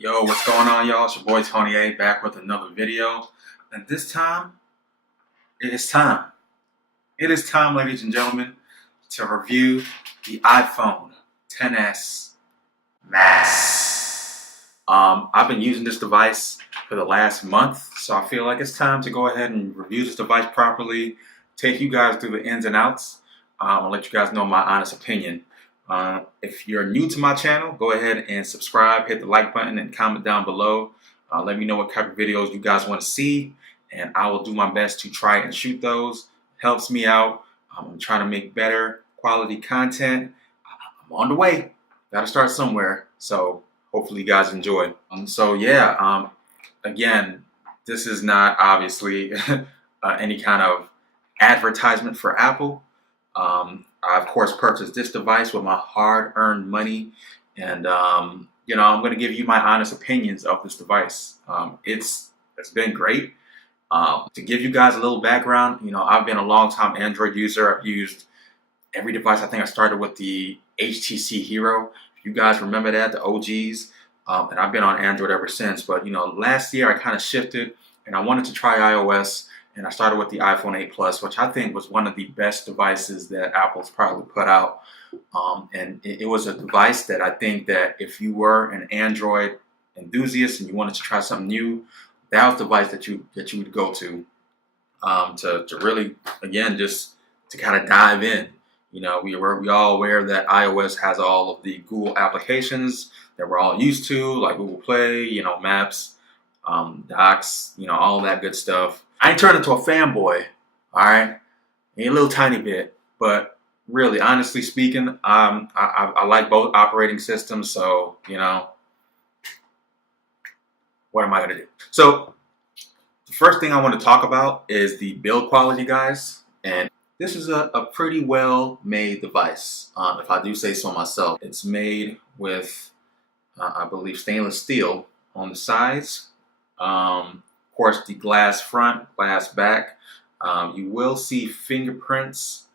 Yo, what's going on, y'all? It's your boy Tony A back with another video. And this time, it is time. It is time, ladies and gentlemen, to review the iPhone XS Max. I've been using this device for the last month, so I feel like it's time to go ahead and review this device properly, take you guys through the ins and outs. I'll let you guys know my honest opinion. If you're new to my channel, go ahead and subscribe, hit the like button, and comment down below. Let me know what type of videos you guys want to see, and I will do my best to try and shoot those. Helps me out. I'm trying to make better quality content. I'm on the way. Got to start somewhere, so hopefully you guys enjoy. Again, this is not obviously any kind of advertisement for Apple. I, of course, purchased this device with my hard-earned money, and I'm going to give you my honest opinions of this device. It's been great. To give you guys a little background, I've been a long-time Android user. I've used every device. I think I started with the HTC Hero. If you guys remember that, the OGs, and I've been on Android ever since. But last year I kind of shifted, and I wanted to try iOS. And I started with the iPhone 8 Plus, which I think was one of the best devices that Apple's probably put out. And it was a device that I think that if you were an Android enthusiast and you wanted to try something new, that was the device that you would go to really, again, just to kind of dive in. We all aware that iOS has all of the Google applications that we're all used to, like Google Play, Maps, Docs, all that good stuff. I ain't turned into a fanboy, all right? A little tiny bit, but really, honestly speaking, I like both operating systems, so, what am I going to do? So, the first thing I want to talk about is the build quality, guys, and this is a pretty well-made device, if I do say so myself. It's made with, I believe, stainless steel on the sides. Of course, the glass front, glass back. You will see fingerprints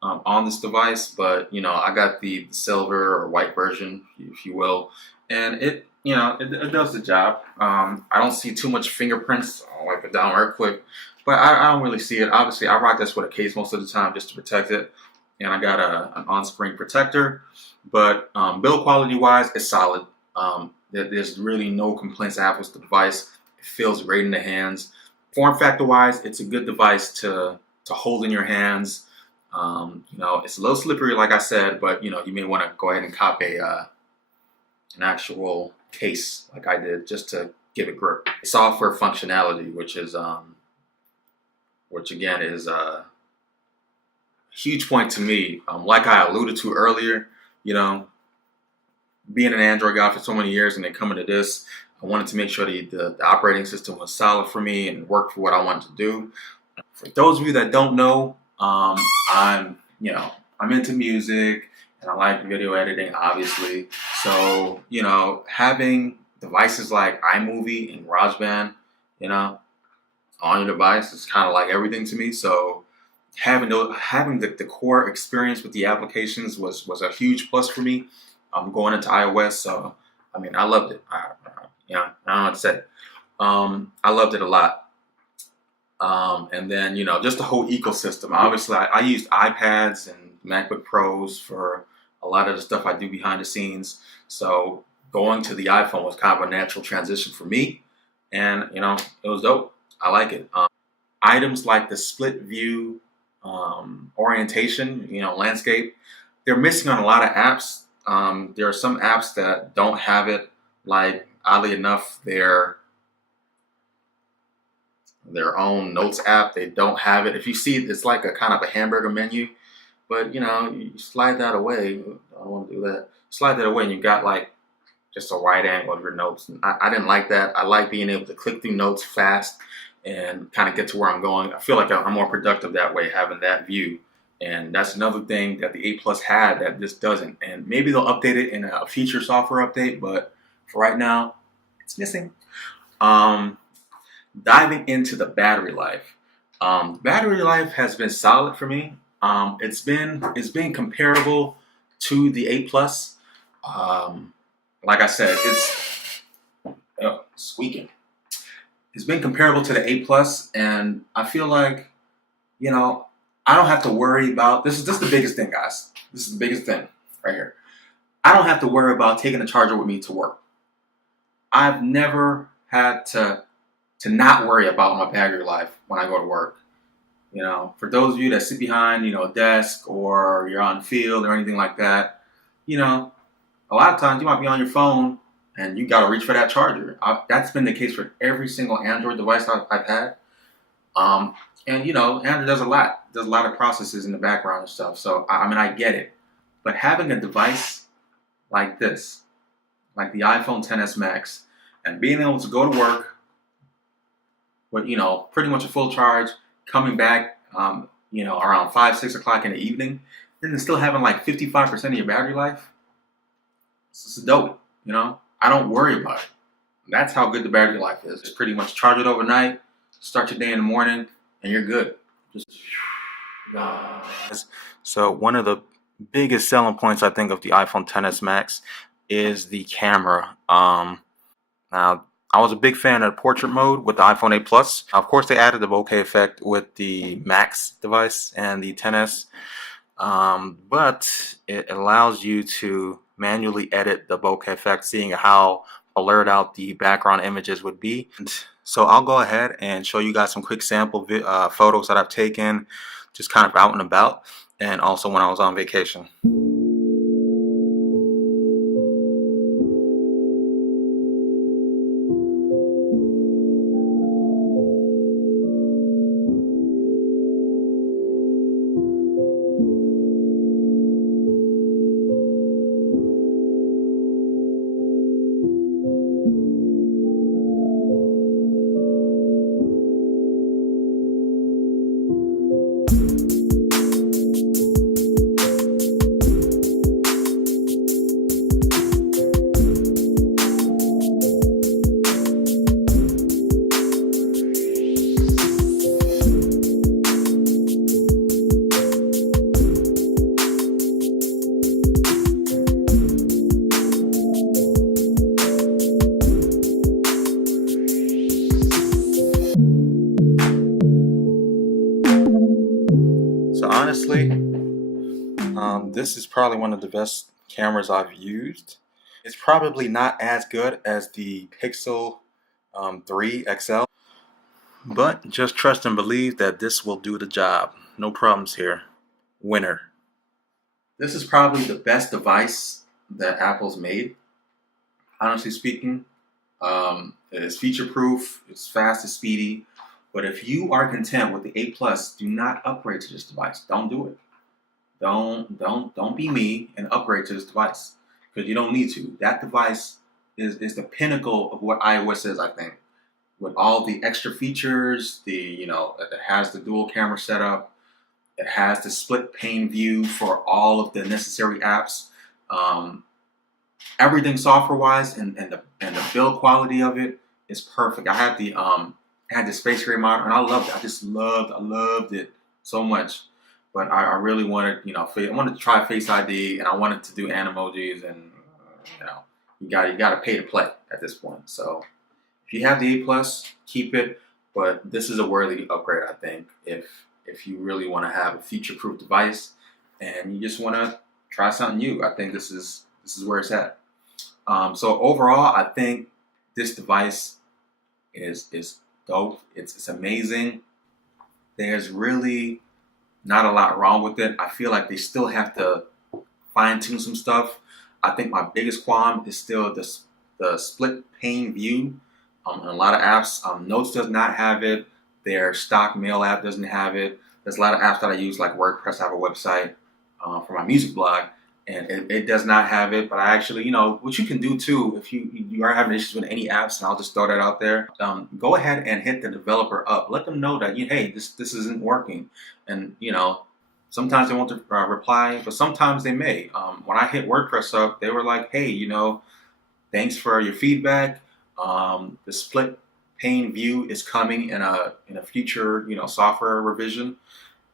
on this device, but I got the silver or white version, if you will, and it does the job. I don't see too much fingerprints. I'll wipe it down real quick, but I don't really see it. Obviously, I rock this with a case most of the time just to protect it, and I got an on-screen protector. But build quality wise, it's solid. There's really no complaints I have with the device. It feels great in the hands. Form factor wise, it's a good device to hold in your hands. It's a little slippery, like I said, but you may want to go ahead and cop an actual case like I did just to give it grip. Software functionality, which again is a huge point to me. Like I alluded to earlier, being an Android guy for so many years and then coming to this, I wanted to make sure the operating system was solid for me and worked for what I wanted to do. For those of you that don't know, I'm into music and I like video editing, obviously. So, having devices like iMovie and GarageBand, on your device is kind of like everything to me. So having the core experience with the applications was a huge plus for me. Going into iOS, so I loved it. I don't know what to say. I loved it a lot. And then, just the whole ecosystem. Obviously, I used iPads and MacBook Pros for a lot of the stuff I do behind the scenes. So going to the iPhone was kind of a natural transition for me. And, it was dope. I like it. Items like the split view orientation, landscape, they're missing on a lot of apps. There are some apps that don't have it, like, oddly enough, their own notes app, they don't have it. If you see, it's like a kind of a hamburger menu, but you slide that away. I don't want to do that. Slide that away and you got like just a wide angle of your notes. And I didn't like that. I like being able to click through notes fast and kind of get to where I'm going. I feel like I'm more productive that way, having that view. And that's another thing that the 8 Plus had that this doesn't. And maybe they'll update it in a feature software update, but for right now, it's missing. Diving into the battery life. Battery life has been solid for me. It's been comparable to the 8 Plus. Like I said, squeaking. It's been comparable to the 8 Plus, and I feel like, I don't have to worry about this. Is the biggest thing, guys. This is the biggest thing right here. I don't have to worry about taking the charger with me to work. I've never had to not worry about my battery life when I go to work. For those of you that sit behind, a desk, or you're on the field or anything like that, a lot of times you might be on your phone and you got to reach for that charger. That's been the case for every single Android device I've had. And Android does a lot of processes in the background and stuff. So I get it. But having a device like this, like the iPhone XS Max, and being able to go to work with pretty much a full charge, coming back around 5-6 o'clock in the evening, and then still having like 55% of your battery life, this is dope. I don't worry about it. That's how good the battery life is. Just pretty much charge it overnight, start your day in the morning, and you're good. So one of the biggest selling points, I think, of the iPhone XS Max is the camera. Now, I was a big fan of portrait mode with the iPhone 8 Plus. Of course, they added the bokeh effect with the Max device and the XS, but it allows you to manually edit the bokeh effect, seeing how blurred out the background images would be. So I'll go ahead and show you guys some quick sample photos that I've taken, just kind of out and about, and also when I was on vacation. So honestly, this is probably one of the best cameras I've used. It's probably not as good as the Pixel 3 XL, but just trust and believe that this will do the job. No problems here. Winner. This is probably the best device that Apple's made, honestly speaking. It is feature proof, it's fast, it's speedy. But if you are content with the 8 Plus, do not upgrade to this device. Don't do it. Don't be me and upgrade to this device, because you don't need to. That device is the pinnacle of what iOS is, I think. With all the extra features, it has the dual camera setup, it has the split pane view for all of the necessary apps. Everything software-wise and the build quality of it is perfect. I had the Space Gray monitor, and I loved it. I loved it so much. But I really wanted, I wanted to try Face ID, and I wanted to do Animojis, and you got to pay to play at this point. So if you have the 8 Plus, keep it. But this is a worthy upgrade, I think, if you really want to have a feature-proof device and you just want to try something new. I think this is where it's at. So overall, I think this device is dope. It's amazing. There's really not a lot wrong with it. I feel like they still have to fine-tune some stuff. I think my biggest qualm is still the split pane view. In a lot of apps, Notes does not have it. Their stock mail app doesn't have it. There's a lot of apps that I use, like WordPress. I have a website for my music blog, and it does not have it. But I actually, what you can do too, if you are having issues with any apps, and I'll just throw that out there, go ahead and hit the developer up. Let them know that, hey, this isn't working. And, sometimes they won't reply, but sometimes they may. When I hit WordPress up, they were like, hey, thanks for your feedback. The split pane view is coming in a future, software revision.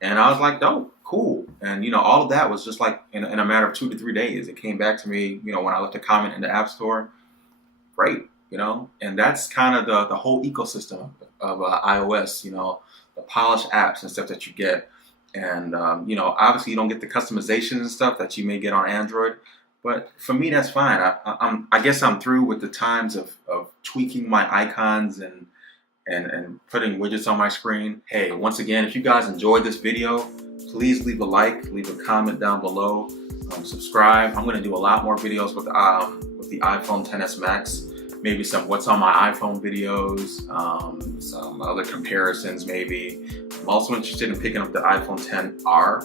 And I was like, oh, cool. And, all of that was just like in a matter of 2 to 3 days. It came back to me, when I left a comment in the App Store. Great. and that's kind of the whole ecosystem of iOS, the polished apps and stuff that you get. And, obviously you don't get the customizations and stuff that you may get on Android, but for me, that's fine. I guess I'm through with the times of tweaking my icons and putting widgets on my screen. Hey, once again, if you guys enjoyed this video, please leave a like, leave a comment down below, subscribe. I'm going to do a lot more videos with the iPhone XS Max. Maybe some what's on my iPhone videos, some other comparisons maybe. I'm also interested in picking up the iPhone XR,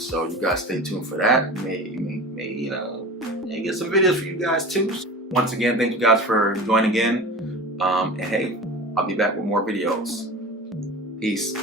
so you guys stay tuned for that. May get some videos for you guys too. Once again, thank you guys for joining in, and hey, I'll be back with more videos. Peace.